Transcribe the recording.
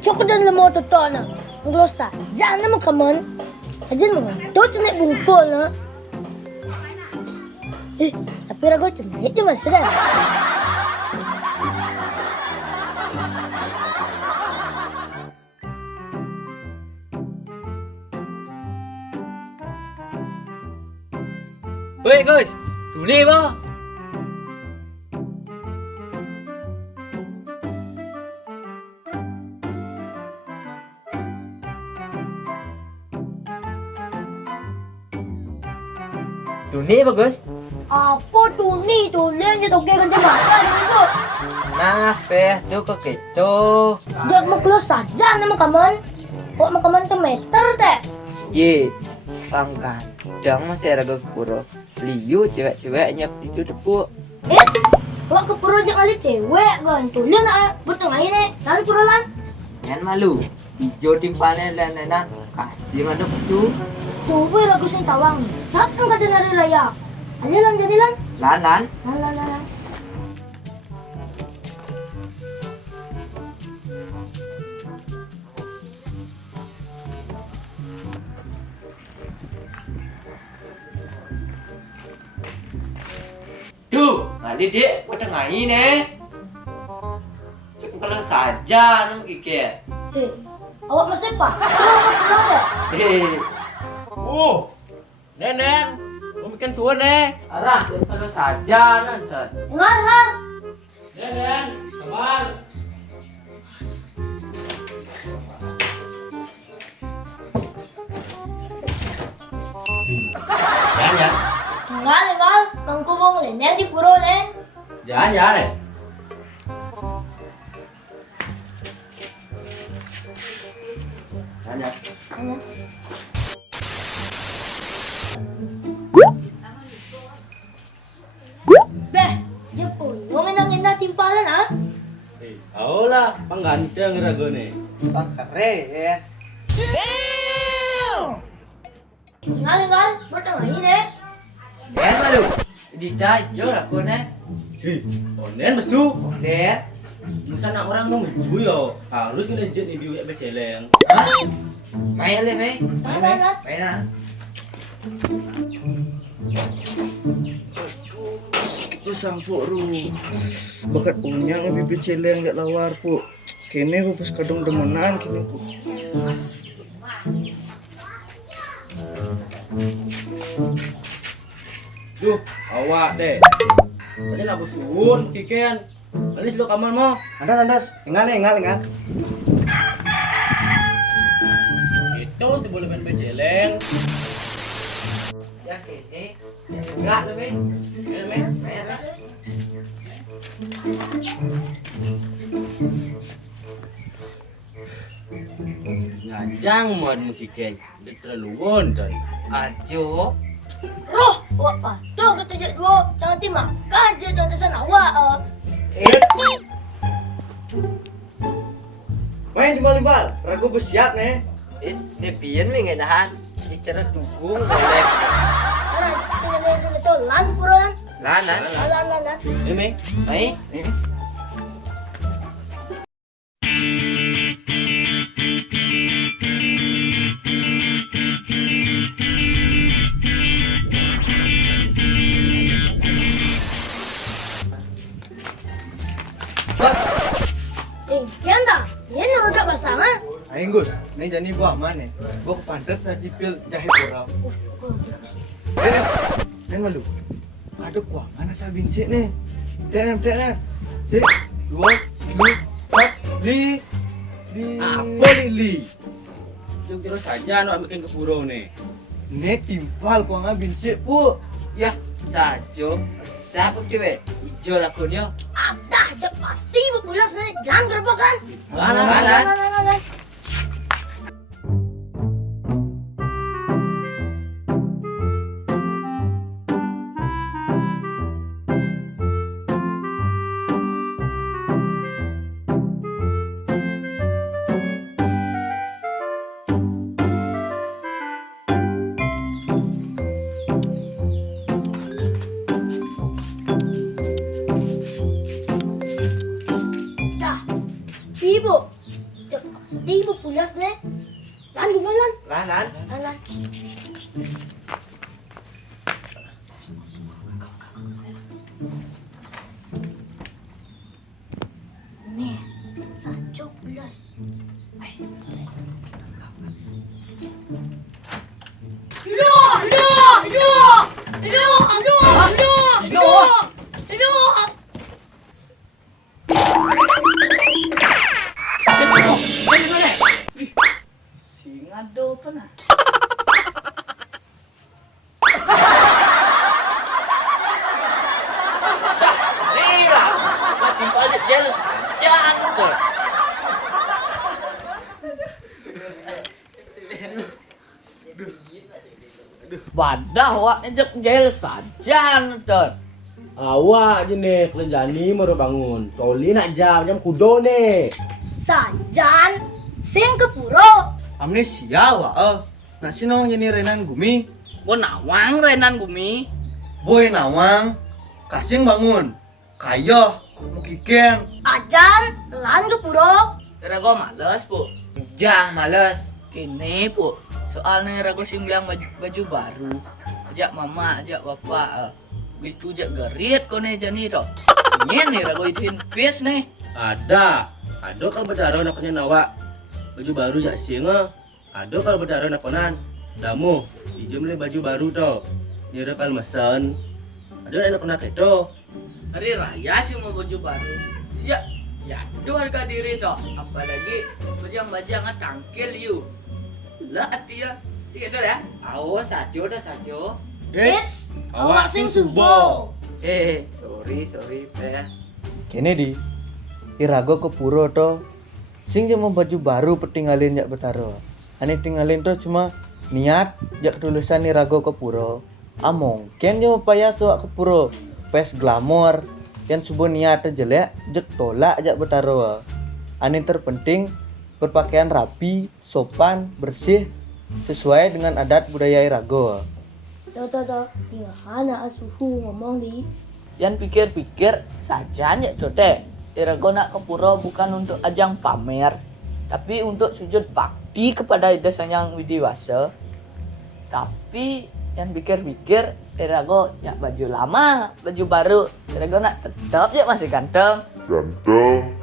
Cok dan lemah toto na. Nglosa. Jangan naman kaman. Ajan mo. Tuh cenay bungkol na. Tapi rago cenay cuma sedar. Weh guys, dulu ba? Duni bagus. Apa tuh nih tuh lihat toge kan makan itu. Nah, tuh kok gitu. Dia mau nglosa. Jangan naman kaman. Kok mau kaman meter teh. Ye, kadang masih ada kepuro. Liu cewek-ceweknya itu depu. Kalau ke pura aja kali cewek kan. Tuh lihat na betul ngain nih. Lalu pura lan. Jangan malu. Hijau timpalnya dan enak. Kasih ngadu pesu. Tuh gue ragu sing tawang. Datang ka nari raya. Lan jadi lan. Lanan. Lan. Duh, kali dek, udah ngai nih. Cek kalau saja nam kike. Awak masih apa? Awak deh. Nenek, mau bikin suan nih. Arah, cek kalau saja nanti. Ngal. Nenek, kawan. Jangan. Ngal. Kang kubong leneng di pura nih. Jangan. Jangan. Beh, ya pun. Wong enak timpalan ah. Aolah, pangganteng rago nih. Wah, keren. Ngal. Betul ngain nih. Jangan malu. Di dajo aku nih. Onen mesu. Lihat. Musa nak orang mau ibu yo. Harus kena jet ni dia beceleng. Hah? Main le, Mei. Lan. Main ah. Ku sampuk ru. Bakat unyang lebih beceleng gak lawar pu. Kene ku pas kadung demenan kene ku. Duh, awak deh. Tadi nak bersuun kiken. Anis lu kamar mau. Andas. Ingat. Itu sebelum main beceleng. Ya ini. Enggak le, Mei. Main. Ngajang mau mu kiken. Dia terlaluan coy. Ajo. Roh, apa? Tuh kita jet dua. Jangan timak. Kaje tuan tesan awak. Main timbal. Ragu bersiap nih. Ini pian Mei ngenahan. Bicara dukung boleh. Sini tuh lan pura lan. Lanan. Lan. Ini Mei. Mei. Kian dah. Kian roda basah mah. Aing Gus, nih jadi buah mana? Gua kepantet tadi pil jahe orang. Neng malu. Ada kuah mana sabin sih nih? Tenem. Sik, 2, 3, 4, li. Apa li? Jom terus saja nak bikin kepuro nih. Nek timpal kuah ngabin sik pu. Ya, sajo. Siapa cewek? Hijau lakunya. Ada aja pasti pulas nih. Jangan gerbakan. Mana? Lan. Dah, Bibo. Cek, Bibo pulas nih. Lan gimana lan? Lan. Lan. Nih, Sancho pulas. Singado pa na. Nira! Timpa aja jealous. Jangan tuh. Wadah wak ngejek jealous saja tuh. Awak je nih kerjani mau bangun. Toli nak jam kudo nih. Sajan, sing ke puro. Amnesia wah. Nak sinong jadi Renan Gumi. Gua nawang Renan Gumi. Boy nawang. Kasing bangun. Kayo. Mukiken. Ajan, lan ke puro. Kira gua males bu. Jang males. Kini bu. Soalnya ragu sing bilang baju baru. Ajak mama, ajak bapak. Gitu ajak gerit kau nih jani toh. Ini nih ragu ituin quiz nih. Ada kalau berdarah naknya nawa. Baju baru jak singa. Ada kalau berdarah nakonan. Damu, dijam le baju baru toh. Nyira kal mesen. Ada enak nak itu. Hari raya sih mau baju baru. Ya, itu harga diri toh. Apalagi bajang-bajang tangkil you. Lah dia. Sih itu ya. Awas sajo dah sajo. It's awak sing subo. Sorry, Pe. Kene di. Irago ke puro to. Sing cuma baju baru petinggalin jak betaro. Ane tinggalin to cuma niat jak tulisan irago ke puro. Among ken cuma payah suak ke puro. Pes glamor. Ken subuh niat jelek jak tolak jak betaro. Ane terpenting berpakaian rapi, sopan, bersih sesuai dengan adat budaya irago. Tuh. Iya, hana asuhu ngomong di. Yang pikir-pikir saja ya cote. Irago nak ke pura bukan untuk ajang pamer, tapi untuk sujud bakti kepada Ida Sang Yang Widiwasa. Tapi yang pikir-pikir Irago ya baju lama, baju baru. Irago nak tetap ya masih ganteng. Ganteng.